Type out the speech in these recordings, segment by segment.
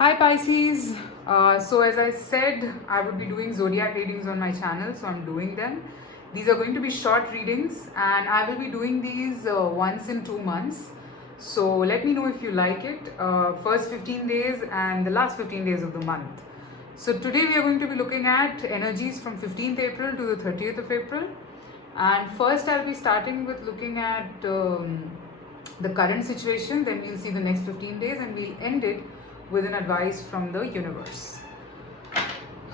Hi Pisces. So as I said, I would be doing zodiac readings on my channel, so I'm doing them. These are going to be short readings, and I will be doing these once in 2 months. So let me know if you like it. First 15 days and the last 15 days of the month. So today we are going to be looking at energies from 15th April to the 30th of April. And first I'll be starting with looking at the current situation, then we'll see the next 15 days, and we'll end it with an advice from the universe.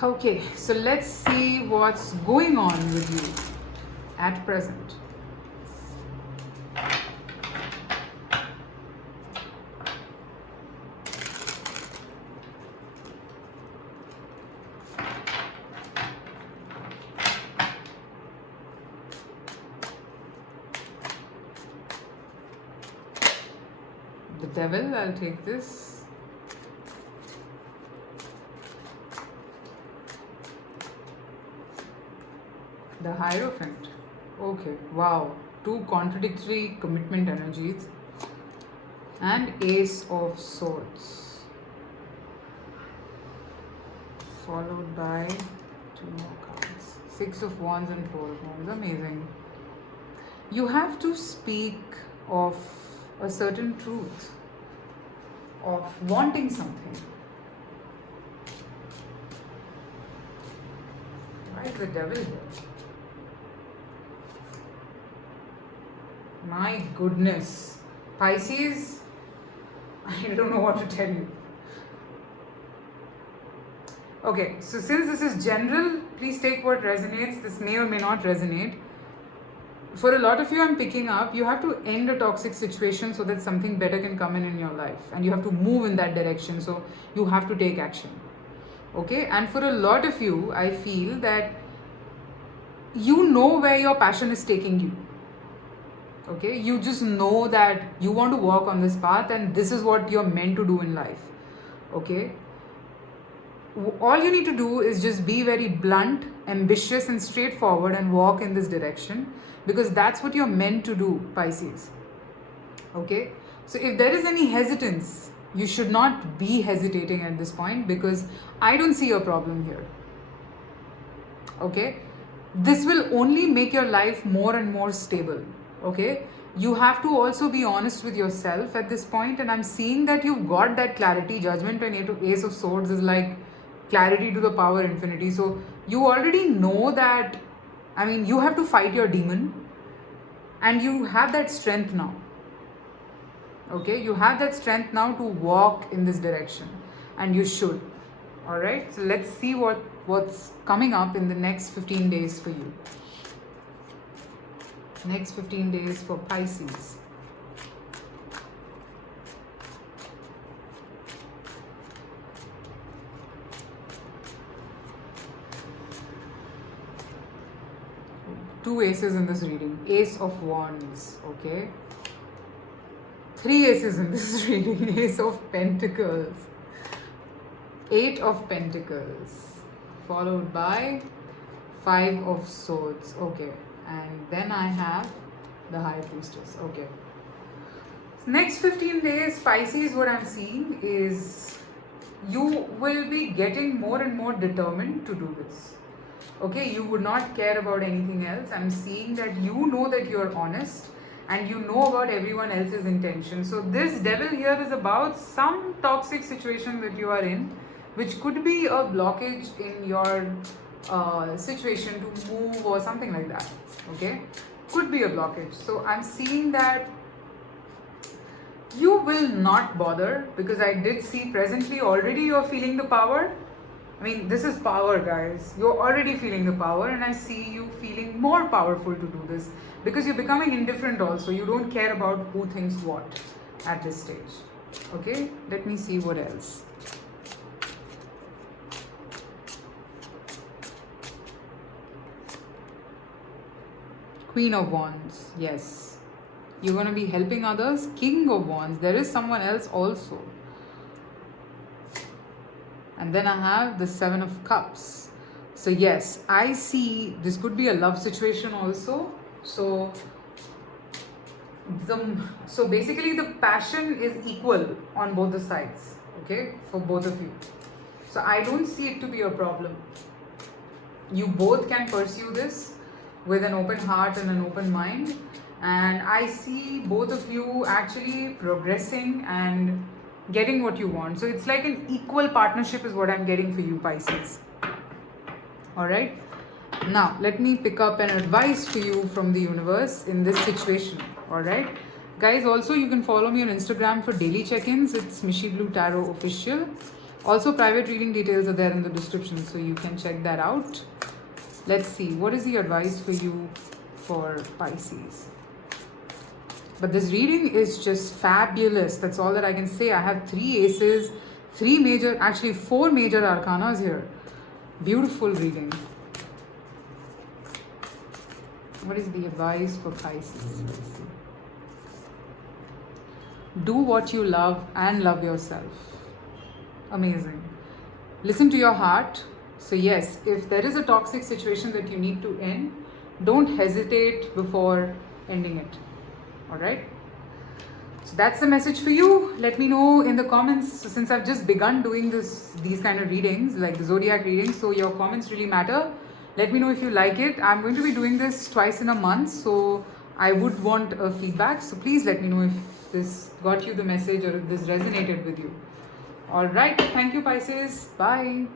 Okay, so let's see what's going on with you at present. The devil, I'll take this. The Hierophant. Okay, wow. Two contradictory commitment energies. And Ace of Swords. Followed by two more cards. Six of Wands and Four of Wands. Amazing. You have to speak of a certain truth, of wanting something. Why is the devil here? My goodness. Pisces, I don't know what to tell you. Okay, so since this is general, please take what resonates. This may or may not resonate. For a lot of you, I'm picking up, you have to end a toxic situation so that something better can come in your life. And you have to move in that direction. So you have to take action. Okay, and for a lot of you, I feel that you know where your passion is taking you. Okay, you just know that you want to walk on this path and this is what you're meant to do in life. Okay, all you need to do is just be very blunt, ambitious and straightforward and walk in this direction, because that's what you're meant to do, Pisces. Okay, so if there is any hesitance, you should not be hesitating at this point, because I don't see a problem here. Okay, this will only make your life more and more stable. Okay, you have to also be honest with yourself at this point, and I'm seeing that you've got that clarity. Judgment and Ace of Swords is like clarity to the power infinity. So you already know that, I mean, you have to fight your demon, and you have that strength now. Okay, you have that strength now to walk in this direction, and you should. All right, so let's see what's coming up in the next 15 days for you. Next 15 days for Pisces. Two aces in this reading. Ace of Wands. Okay. Three aces in this reading. Ace of Pentacles. Eight of Pentacles. Followed by Five of Swords. Okay. And then I have the High Priestess. Okay. Next 15 days, Pisces, what I'm seeing is you will be getting more and more determined to do this. Okay, you would not care about anything else. I'm seeing that you know that you're honest and you know about everyone else's intention. So this devil here is about some toxic situation that you are in, which could be a blockage in your situation to move or something like that. Okay, could be a blockage. So I'm seeing that you will not bother, because I did see presently already you're feeling the power. I mean, this is power, guys. You're already feeling the power, and I see you feeling more powerful to do this, because you're becoming indifferent also. You don't care about who thinks what at this stage. Okay, let me see what else. Queen of Wands, yes. You're going to be helping others. King of Wands, there is someone else also. And then I have the Seven of Cups. So yes, I see this could be a love situation also. So basically the passion is equal on both the sides. okay, for both of you. So I don't see it to be a problem. You both can pursue this with an open heart and an open mind, and I see both of you actually progressing and getting what you want. So it's like an equal partnership is what I'm getting for you, Pisces. All right, now let me pick up an advice for you from the universe in this situation. All right, guys, also you can follow me on Instagram for daily check-ins. It's Mishi Blue Tarot Official. Also, private reading details are there in the description, so you can check that out. Let's see, what is the advice for you for Pisces? But this reading is just fabulous. That's all that I can say. I have 3 aces, 3 major, actually 4 major arcanas here. Beautiful reading. What is the advice for Pisces? Let's see. Do what you love and love yourself. Amazing. Listen to your heart. So yes, if there is a toxic situation that you need to end, don't hesitate before ending it. All right? So that's the message for you. Let me know in the comments, since I've just begun doing these kind of readings, like the zodiac readings, so your comments really matter. Let me know if you like it. I'm going to be doing this twice in a month, so I would want a feedback. So please let me know if this got you the message or if this resonated with you. All right. Thank you, Pisces. Bye.